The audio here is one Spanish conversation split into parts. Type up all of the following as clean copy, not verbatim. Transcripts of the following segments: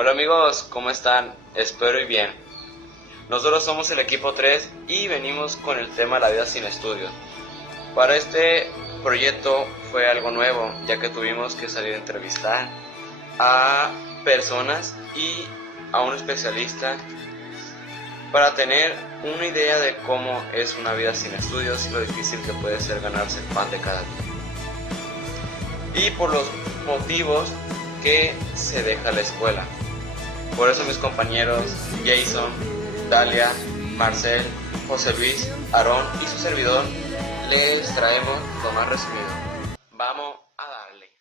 Hola amigos, ¿cómo están? Espero y bien. Nosotros somos el equipo 3 y venimos con el tema La vida sin estudios. Para este proyecto fue algo nuevo, ya que tuvimos que salir a entrevistar a personas y a un especialista para tener una idea de cómo es una vida sin estudios y lo difícil que puede ser ganarse el pan de cada día. Y por los motivos que se deja la escuela. Por eso mis compañeros Jason, Dalia, Marcel, José Luis, Aarón y su servidor les traemos lo más resumido. Vamos a darle.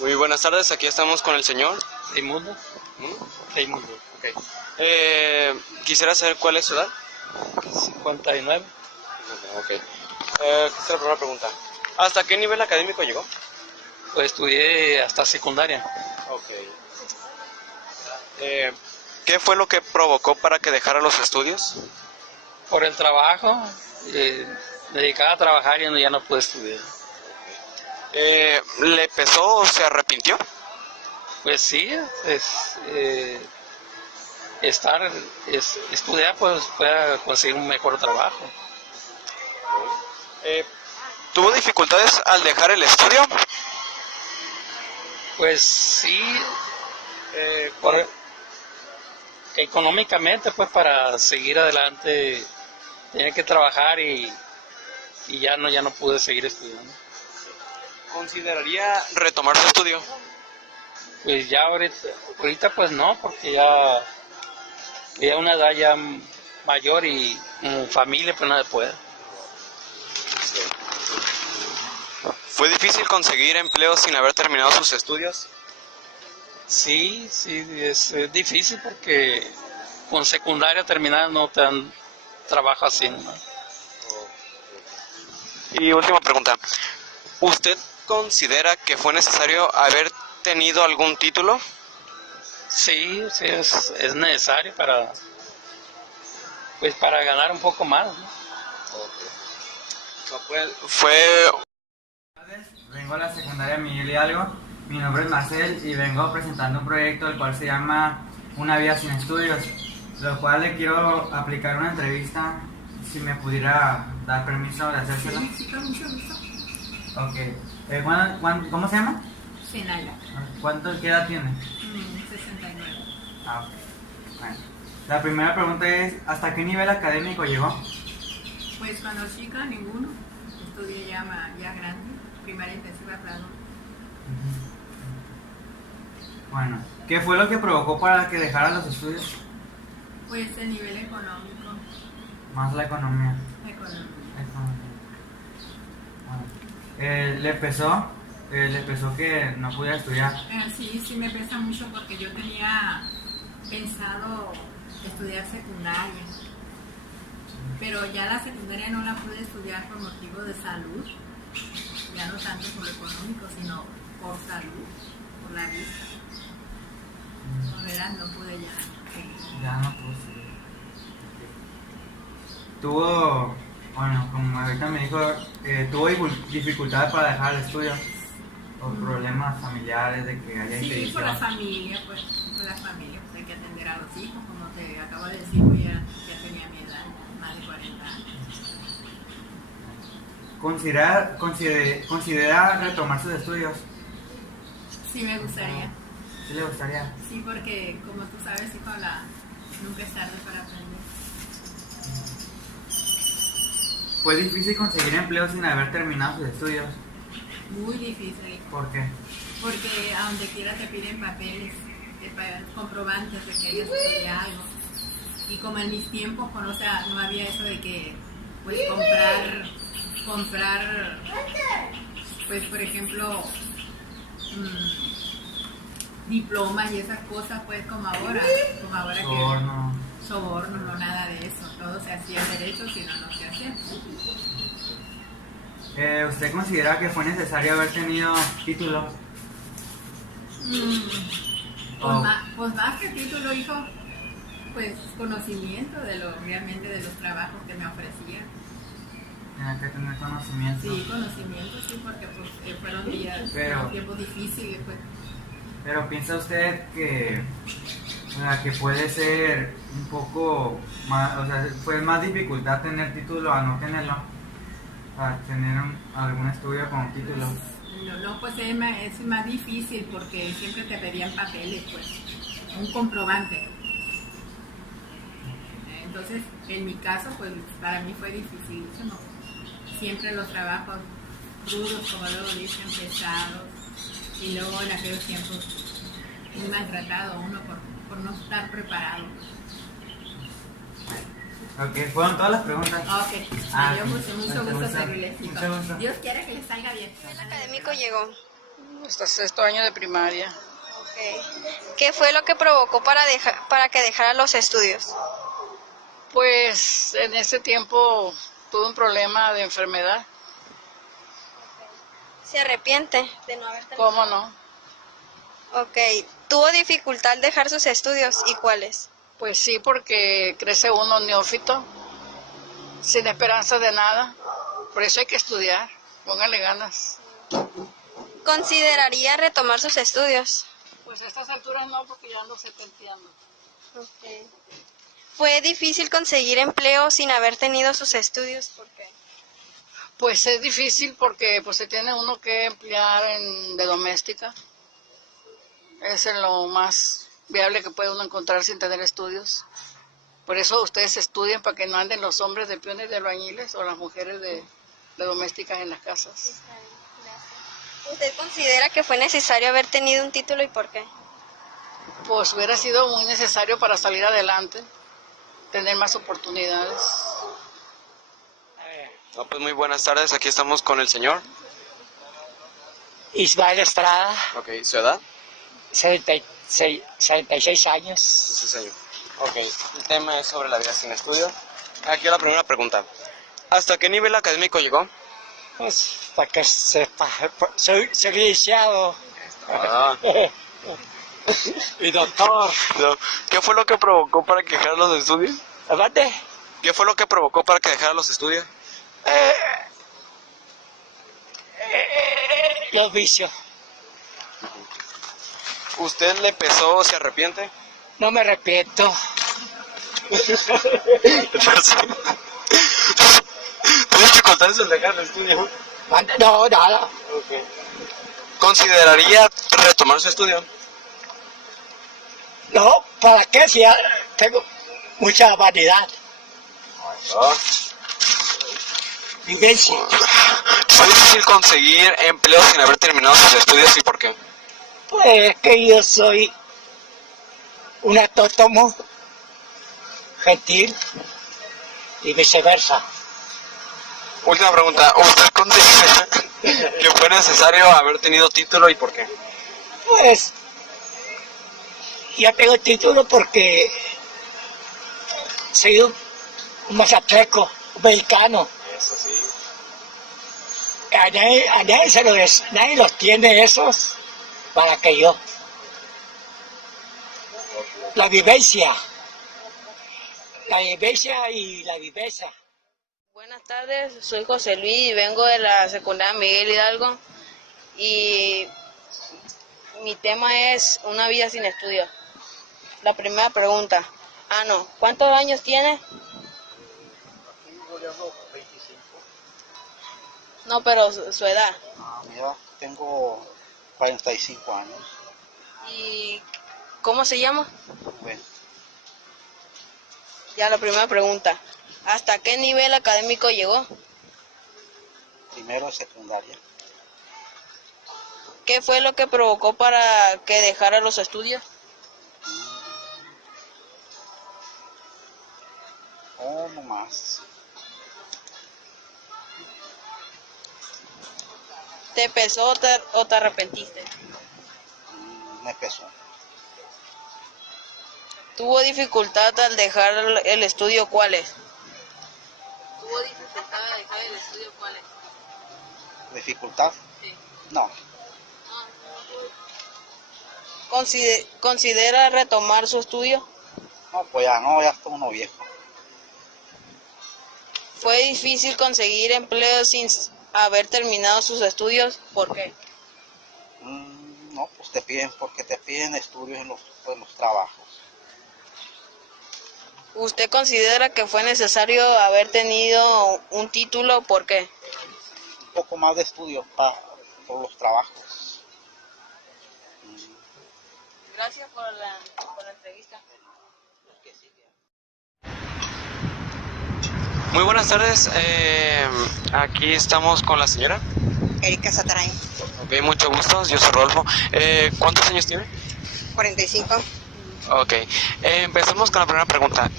Muy buenas tardes, aquí estamos con el señor Raimundo. Raimundo. Okay. Quisiera saber cuál es su edad. 59. Okay. Esta es la primera pregunta. ¿Hasta qué nivel académico llegó? Pues estudié hasta secundaria. Okay. ¿Qué fue lo que provocó para que dejara los estudios? Por el trabajo, me dedicaba a trabajar y ya no pude estudiar. ¿Le pesó o se arrepintió? Pues sí, estudiar pues para conseguir un mejor trabajo. ¿Tuvo dificultades al dejar el estudio? Pues sí, económicamente pues para seguir adelante tenía que trabajar y ya no pude seguir estudiando. ¿Consideraría retomar su estudio? Pues ya ahorita pues no, porque ya una edad ya mayor y familia pues no se puede. ¿Fue difícil conseguir empleo sin haber terminado sus estudios? Sí, es difícil porque con secundaria terminada no te dan trabajo así, ¿no? Y última pregunta, ¿usted considera que fue necesario haber tenido algún título? Sí, es necesario para ganar un poco más, ¿no? Fue... Vengo a la secundaria Miguel Hidalgo, mi nombre es Marcel y vengo presentando un proyecto el cual se llama Una vida sin estudios, lo cual le quiero aplicar una entrevista, si me pudiera dar permiso de hacérselo. Sí, con mucho gusto. Ok, ¿cómo se llama? Zenaida. ¿Qué edad tiene? 69. Ah, ok. Bueno, la primera pregunta es, ¿hasta qué nivel académico llegó? Pues cuando chica, ninguno. Estudié ya grande, primaria intensiva grado. Bueno, ¿qué fue lo que provocó para que dejara los estudios? Pues el nivel económico. Más la economía. Económico. Bueno, ¿le pesó que no pudiera estudiar? Sí me pesa mucho porque yo tenía pensado estudiar secundaria. Pero ya la secundaria no la pude estudiar por motivo de salud. Ya no tanto por lo económico, sino por salud, por la vista. No pude ya seguir. Ya no pude seguir. Tuvo, bueno, como ahorita me dijo, tuvo dificultades para dejar el estudio, o problemas familiares de que haya impedición. Sí, por la familia, pues hay que atender a los hijos, como te acabo de decir, pues ya tenía mi edad, más de 40 años. ¿Considera retomar sus estudios? Sí, me gustaría. ¿Sí le gustaría? Sí, porque como tú sabes, hijo, nunca es tarde para aprender. ¿Fue difícil conseguir empleo sin haber terminado sus estudios? Muy difícil. ¿Por qué? Porque a donde quiera te piden papeles, comprobantes de que hayas estudiado. Y como en mis tiempos, o sea, no había eso de que, pues, comprar, pues, por ejemplo, diplomas y esas cosas, pues, como ahora soborno, no nada de eso. Todo se hacía derecho, si no se hacía. ¿Usted considera que fue necesario haber tenido título? Pues más que título, hijo, pues conocimiento realmente de los trabajos que me ofrecían. Tenía que tener conocimiento. Sí, conocimiento, sí, porque pues, fueron tiempos difíciles, pues. Pero ¿piensa usted que, o sea, que puede ser un poco más, o sea, fue más dificultad tener título a no tenerlo? A tener algún estudio con título. No, pues es más difícil porque siempre te pedían papeles, pues, un comprobante. Entonces, en mi caso, pues para mí fue dificilísimo. Siempre los trabajos crudos, como luego dicen, pesados, y luego en aquellos tiempos muy maltratado uno por no estar preparado. Ok, fueron todas las preguntas. Ok, me dio mucho gusto servirles, chicos. Mucho gusto. Dios quiere que les salga bien. ¿El académico llegó? Hasta sexto año de primaria. Ok. ¿Qué fue lo que provocó para que dejara los estudios? Pues en ese tiempo tuve un problema de enfermedad. ¿Se arrepiente de no haber terminado? ¿Cómo no? Ok. ¿Tuvo dificultad al dejar sus estudios y cuáles? Pues sí, porque crece uno neófito, sin esperanza de nada. Por eso hay que estudiar, póngale ganas. ¿Consideraría retomar sus estudios? Pues a estas alturas no, porque ya ando setenteando. Ok. ¿Fue difícil conseguir empleo sin haber tenido sus estudios? ¿Por qué? Pues es difícil porque pues se tiene uno que emplear de doméstica. Es lo más viable que puede uno encontrar sin tener estudios. Por eso ustedes estudien para que no anden los hombres de peones de albañiles o las mujeres de domésticas en las casas. ¿Usted considera que fue necesario haber tenido un título y por qué? Pues hubiera sido muy necesario para salir adelante, tener más oportunidades. No, pues muy buenas tardes, aquí estamos con el señor. Ismael Estrada, Ok, ¿su edad? 66 años. Sí, señor. Ok, el tema es sobre la vida sin estudio. Aquí la primera pregunta. ¿Hasta qué nivel académico llegó? Pues para que sepa, soy licenciado Ah, y doctor. no. ¿Qué fue lo que provocó para que dejara los estudios? ¿Dónde? ¿Qué fue lo que provocó para que dejara los estudios? Los vicios. ¿Usted le pesó o se arrepiente? No me arrepiento. ¿Tuvo dificultades en dejar el estudio? No, nada. ¿Consideraría retomar su estudio? No, ¿para qué? Si ya tengo mucha vanidad. Vivencia. ¿Fue difícil conseguir empleo sin haber terminado sus estudios y por qué? Pues es que yo soy un autónomo, gentil y viceversa. Última pregunta, ¿usted considera que fue necesario haber tenido título y por qué? Pues yo tengo título porque soy un mazatleco, un mexicano. Eso sí. A nadie los tiene esos para que yo. La vivencia y la viveza. Buenas tardes, soy José Luis y vengo de la secundaria Miguel Hidalgo y mi tema es una vida sin estudio. La primera pregunta, ¿cuántos años tiene? No, pero su edad. Mira, tengo 45 años. ¿Y cómo se llama? Bueno, Ya la primera pregunta, ¿hasta qué nivel académico llegó? primero de secundaria. ¿Qué fue lo que provocó para que dejara los estudios? Oh, no más. ¿Te pesó o te arrepentiste? Me pesó. ¿Tuvo dificultad al dejar el estudio? ¿Cuáles? ¿Tuvo dificultad al dejar el estudio? ¿Cuáles? ¿Dificultad? Sí. No. ¿Considera retomar su estudio? No, pues ya no, ya estoy uno viejo. ¿Fue difícil conseguir empleo sin haber terminado sus estudios? ¿Por qué? no, pues te piden, porque te piden estudios en los trabajos. ¿Usted considera que fue necesario haber tenido un título? ¿Por qué? Un poco más de estudios por los trabajos. Gracias por la entrevista. Muy buenas tardes, aquí estamos con la señora. Erika Sataray, Ok, mucho gusto, yo soy Rodolfo. ¿Cuántos años tiene? 45, Ok, empezamos con la primera pregunta.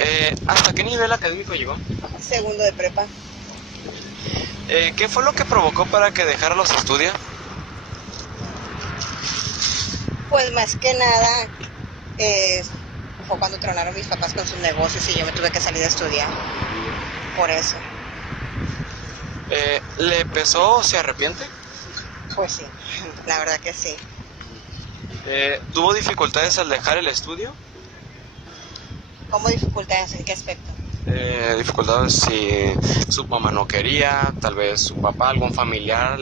¿Hasta qué nivel académico llegó? segundo de prepa. ¿Qué fue lo que provocó para que dejara los estudios? Pues más que nada fue cuando tronaron mis papás con sus negocios y yo me tuve que salir a estudiar. Por eso. ¿Le pesó o se arrepiente? Pues sí, la verdad que sí. ¿Tuvo dificultades al dejar el estudio? ¿Cómo dificultades? ¿En qué aspecto? Dificultades si su mamá no quería, tal vez su papá, algún familiar.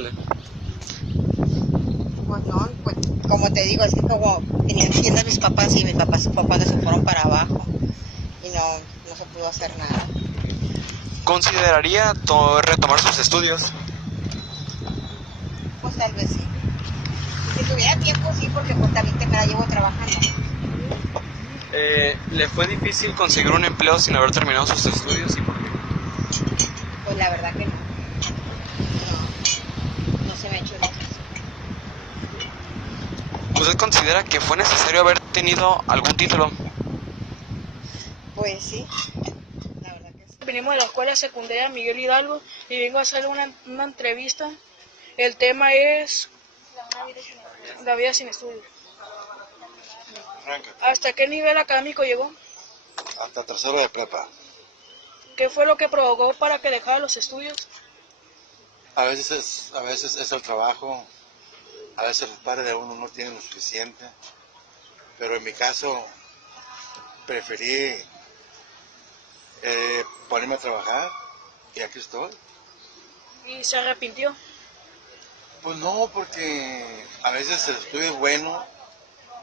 Pues no, pues como te digo, es que como tenían tiendas mis papás y mis papás se fueron para abajo y no se pudo hacer nada. ¿Consideraría retomar sus estudios? Pues tal vez sí. Si tuviera tiempo sí, porque pues también me la llevo trabajando. ¿Le fue difícil conseguir un empleo sin haber terminado sus estudios y por qué? Pues la verdad que no. No se me ha hecho difícil. ¿Usted considera que fue necesario haber tenido algún título? Pues sí, la verdad que sí. Venimos de la escuela secundaria Miguel Hidalgo y vengo a hacer una entrevista. El tema es la vida sin estudios. ¿Hasta qué nivel académico llegó? Hasta tercero de prepa. ¿Qué fue lo que provocó para que dejara los estudios? A veces es el trabajo, a veces los padres de uno no tienen lo suficiente, pero en mi caso preferí ponerme a trabajar y aquí estoy. ¿Y se arrepintió? Pues no, porque a veces el estudio es bueno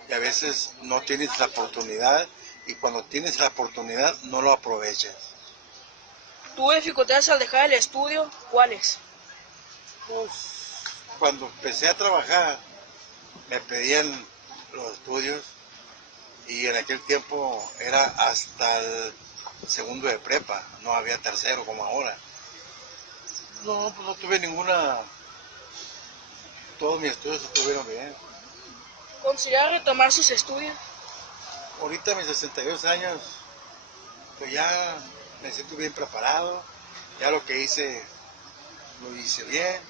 y a veces no tienes la oportunidad, y cuando tienes la oportunidad no lo aprovechas. ¿Tuvo dificultades al dejar el estudio? ¿Cuáles? Pues cuando empecé a trabajar me pedían los estudios y en aquel tiempo era hasta el segundo de prepa, no había tercero como ahora. No, pues no tuve ninguna, todos mis estudios estuvieron bien. ¿Considera retomar sus estudios? Ahorita a mis 62 años, pues ya me siento bien preparado, ya lo que hice, lo hice bien,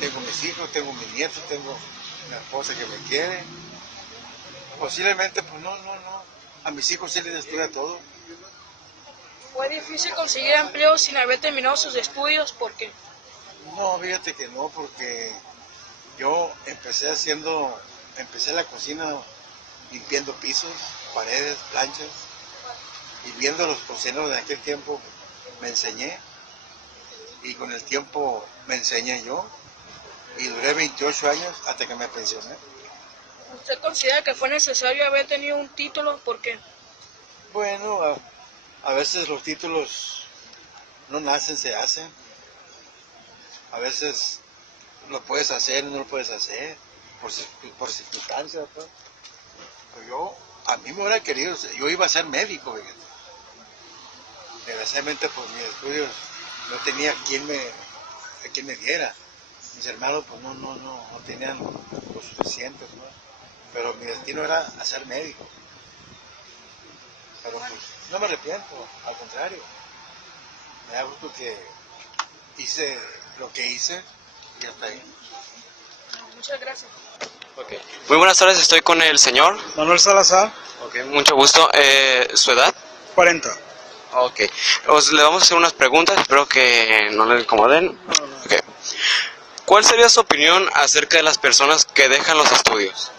tengo mis hijos, tengo mis nietos, tengo una esposa que me quiere. Posiblemente, pues no, a mis hijos sí les estudia todo. ¿Fue difícil conseguir empleo sin haber terminado sus estudios? ¿Por qué? No, fíjate que no, porque yo empecé en la cocina limpiando pisos, paredes, planchas, y viendo los cocineros de aquel tiempo me enseñé, y con el tiempo me enseñé yo, y duré 28 años hasta que me pensioné. ¿Usted considera que fue necesario haber tenido un título? ¿Por qué? Bueno, a veces los títulos no nacen, se hacen. A veces lo puedes hacer y no lo puedes hacer por circunstancias, ¿no? Pero a mí me hubiera querido, yo iba a ser médico, fíjate. Desgraciadamente por mis estudios no tenía quien me diera. Mis hermanos pues no tenían lo suficiente, ¿no? Pero mi destino era ser médico. Pero pues no me arrepiento, al contrario. Me da gusto que hice lo que hice y hasta ahí. Muchas gracias. Okay. Muy buenas tardes, estoy con el señor Manuel Salazar. Okay, mucho gusto. ¿Su edad? 40. Ok, le vamos a hacer unas preguntas, espero que no le incomoden. Okay. ¿Cuál sería su opinión acerca de las personas que dejan los estudios?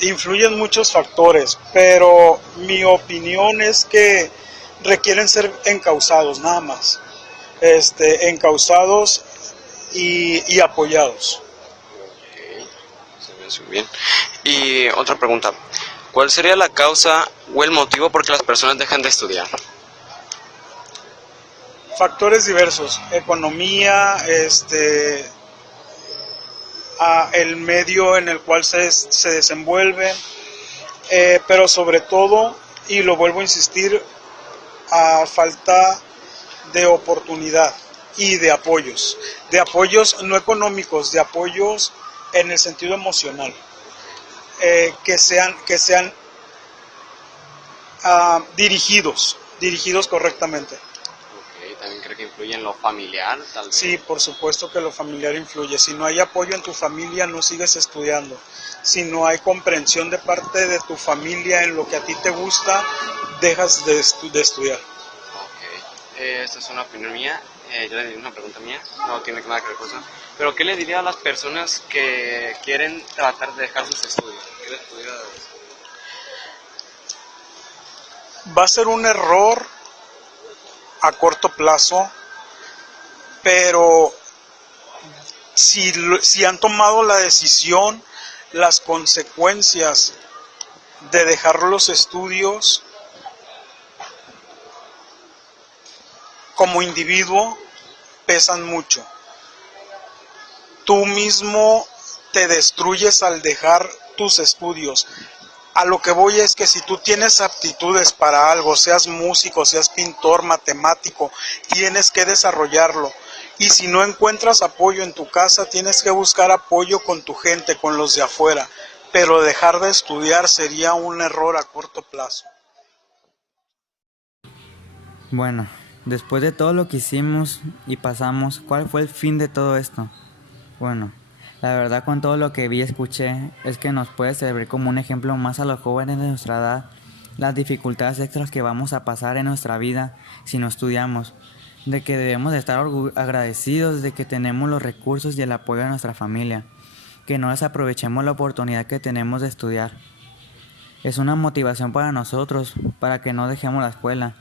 Influyen muchos factores, pero mi opinión es que requieren ser encausados, nada más. Encausados y apoyados. Se ve bien. Y otra pregunta, ¿cuál sería la causa o el motivo por que las personas dejan de estudiar? Factores diversos, economía, el medio en el cual se desenvuelven, pero sobre todo, y lo vuelvo a insistir, a falta de oportunidad y de apoyos no económicos, de apoyos en el sentido emocional, que sean dirigidos correctamente. ¿También creo que influye en lo familiar, tal vez? Sí, por supuesto que lo familiar influye. Si no hay apoyo en tu familia, no sigues estudiando. Si no hay comprensión de parte de tu familia en lo que a ti te gusta, dejas de estudiar. Esta es una opinión mía. Yo le di una pregunta mía, no tiene nada que ver con eso. Pero ¿qué le diría a las personas que quieren tratar de dejar sus estudios? ¿Qué les pudiera decir? Va a ser un error a corto plazo, pero si han tomado la decisión, las consecuencias de dejar los estudios como individuo pesan mucho. Tú mismo te destruyes al dejar tus estudios. A lo que voy es que si tú tienes aptitudes para algo, seas músico, seas pintor, matemático, tienes que desarrollarlo. Y si no encuentras apoyo en tu casa, tienes que buscar apoyo con tu gente, con los de afuera. Pero dejar de estudiar sería un error a corto plazo. Bueno, después de todo lo que hicimos y pasamos, ¿cuál fue el fin de todo esto? Bueno, la verdad con todo lo que vi y escuché es que nos puede servir como un ejemplo más a los jóvenes de nuestra edad, las dificultades extras que vamos a pasar en nuestra vida si no estudiamos, de que debemos de estar agradecidos de que tenemos los recursos y el apoyo de nuestra familia, que no desaprovechemos la oportunidad que tenemos de estudiar. Es una motivación para nosotros, para que no dejemos la escuela,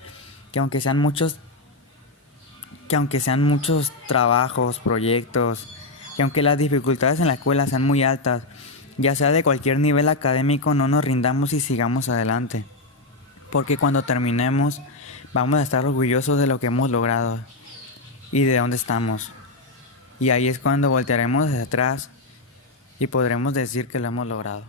que aunque sean muchos trabajos, proyectos, que aunque las dificultades en la escuela sean muy altas, ya sea de cualquier nivel académico, no nos rindamos y sigamos adelante. Porque cuando terminemos, vamos a estar orgullosos de lo que hemos logrado y de dónde estamos. Y ahí es cuando voltearemos hacia atrás y podremos decir que lo hemos logrado.